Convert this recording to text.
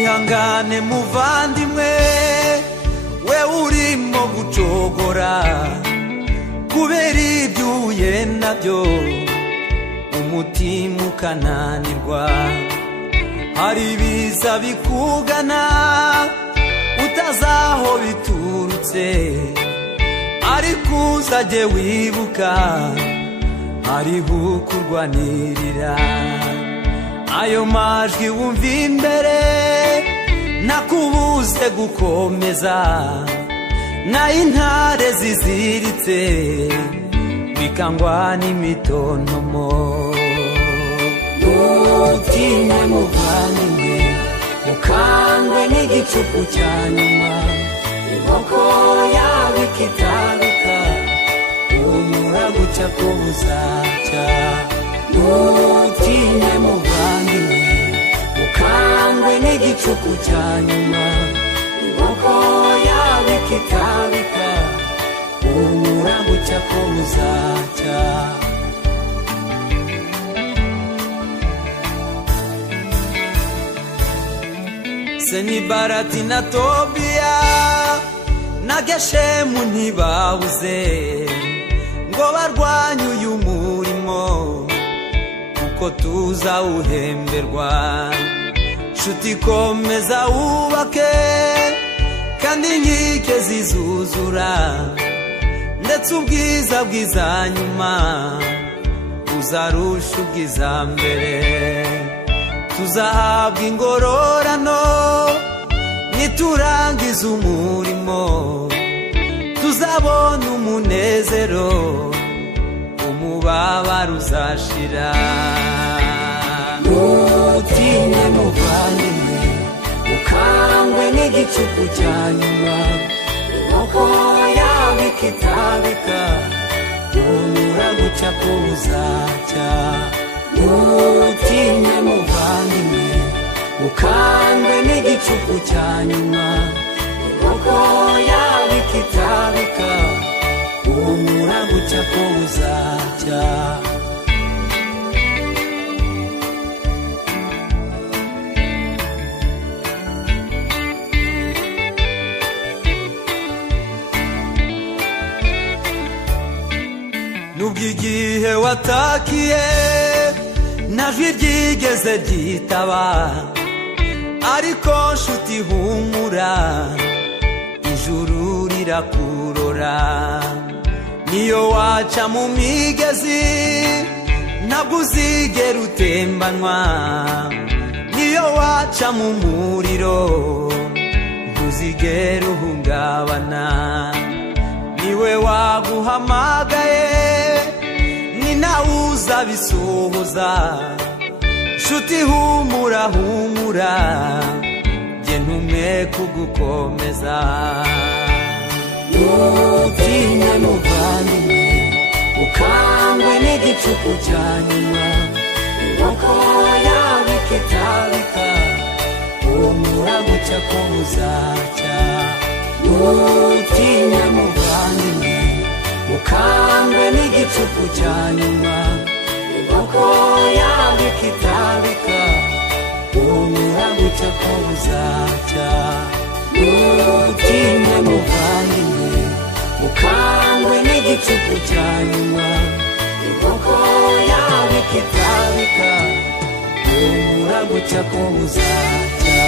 ihangane muvandimwe we urimo gucogora kubera ibyuye nabyo umutima ukananirwa hari ibiza bikugana utazaho biturutse ariko uzajye wibuka hariho kurwanirira ayo majwi wumva imbere nakubuze gukomeza nayo intare ziziritse bikangwa n'imitontomo ntutinye muvandimwe ukangwe n'igicuku cya nyuma inkoko yawe ikitabika umura guca ko buzacya ntutinye muvandimwe ukangwe n'igicuku cya nyuma inkoko yawe ikitabika umura guca ko buzacya Senibarati na Tobiya na Geshemu ntibabuze ngo barwanye uyu murimo kuko tuzawuhemberwa nshuti komeza wubake kandi inkike zizuzura ndetse ubwiza bwiza nyuma uzarusha ubwiza mbere tuzahabwa ingororano niturangiza umurimo tuzabona umunezero umubabaro uzashira ntutinye muvandimwe ukangwe n'igicuku cya nyuma inkoko yawe ikitabika umura guca ko buzacya ntutinye muvandimwe ukangwe n'igicuku cya nyuma inkoko yawe ikitabika umura guca ko buzacya nubwo igihe watakiye najwi ryigeze ryitaba ariko nshuti humura ijuru rirakurora niyo waca mu migezi ntabwo uzigera utembanwa niyo waca mu muriro ntuzigera uhungabana niwe waguhamagaye ni nawe uzabisohoza nshuti humura humura jye ntumwe kugukomeza ntutinye muvandimwe ukangwe n'igicuku cya nyuma inkoko yawe ikitabika umura guca ko buzacya ntutinye muvandimwe ukangwe n'igicuku cya nyuma inkoko yawe ikitabika umura guca ko buzacya ntutinye muvandimwe ukangwe n'igicuku cya nyuma inkoko yawe ikitabika umura guca ko buzacya